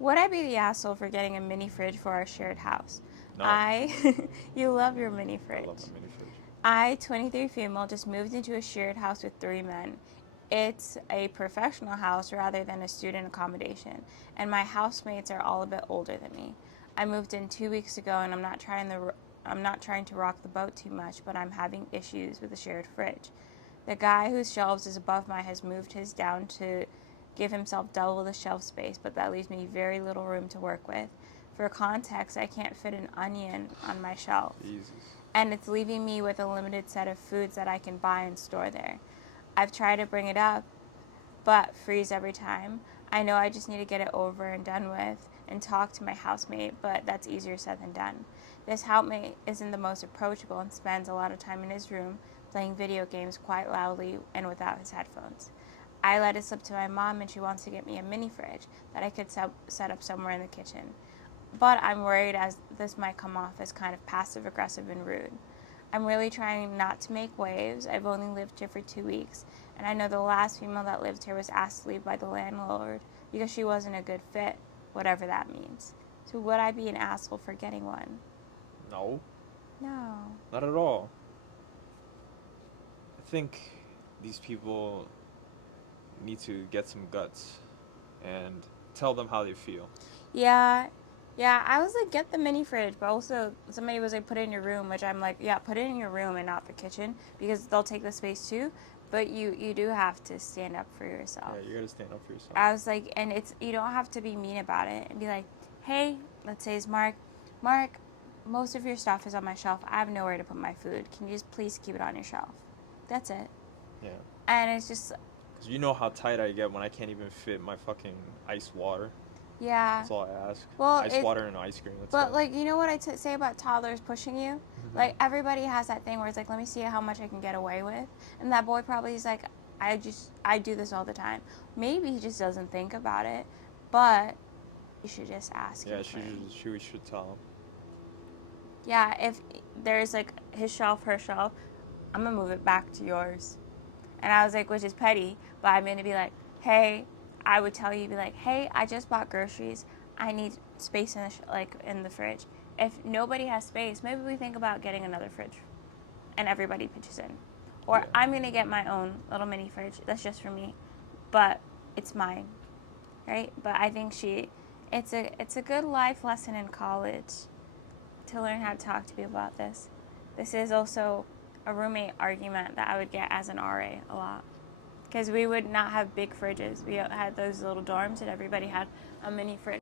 Would I be the asshole for getting a mini fridge for our shared house? No, You love your mini I fridge. love my mini fridge. 23 female, just moved into a shared house with three men. It's a professional house rather than a student accommodation, and my housemates are all a bit older than me. I moved in 2 weeks ago, and I'm not trying to rock the boat too much, but I'm having issues with the shared fridge. The guy whose shelves is above mine has moved his down to give himself double the shelf space, but that leaves me very little room to work with. For context, I can't fit an onion on my shelf, Jesus. and it's leaving me with a limited set of foods that I can buy and store there. I've tried to bring it up, but freeze every time. I know I just need to get it over and done with and talk to my housemate, but that's easier said than done. This housemate isn't the most approachable and spends a lot of time in his room playing video games quite loudly and without his headphones. I let it slip to my mom, and she wants to get me a mini fridge that I could set up somewhere in the kitchen. But I'm worried as this might come off as kind of passive aggressive and rude. I'm really trying not to make waves. I've only lived here for 2 weeks, and I know the last female that lived here was asked to leave by the landlord because she wasn't a good fit, whatever that means. So, would I be an asshole for getting one? No, No. not at all. I think these people need to get some guts and tell them how they feel. Yeah, yeah, I was like, get the mini fridge, but also somebody was like, put it in your room, which I'm like, yeah, put it in your room and not the kitchen because they'll take the space too. But you do have to stand up for yourself. Yeah, you gotta stand up for yourself. I was like, and it's you don't have to be mean about it and be like, hey, let's say it's Mark, Mark, most of your stuff is on my shelf. I have nowhere to put my food. Can you just please keep it on your shelf? That's it. Yeah. And it's just, Cause you know how tight I get when I can't even fit my fucking ice water. yeah. That's all I ask. Well, Ice it water and ice cream. That's But it. like, you know what say about toddlers pushing you? Like everybody has that thing where it's like, let me see how much I can get away with, and that boy probably is like, I do this all the time. Maybe he just doesn't think about it, but you should just ask him Yeah, for it. she should tell Yeah, if there's like his shelf, her shelf, I'm gonna move it back to yours. And I was like, which is petty, but I'm gonna be like, hey, I would tell you, be like, hey, I just bought groceries. I need space in the like in the fridge. If nobody has space, maybe we think about getting another fridge, and everybody pitches in. him. Or Yeah. I'm gonna get my own little mini fridge. That's just for me, but it's mine, right? But I think it's a good life lesson in college to learn how to talk to people about this. This is also a roommate argument that I would get as an RA a lot. Because we would not have big fridges. We had those little dorms, and everybody had a mini fridge.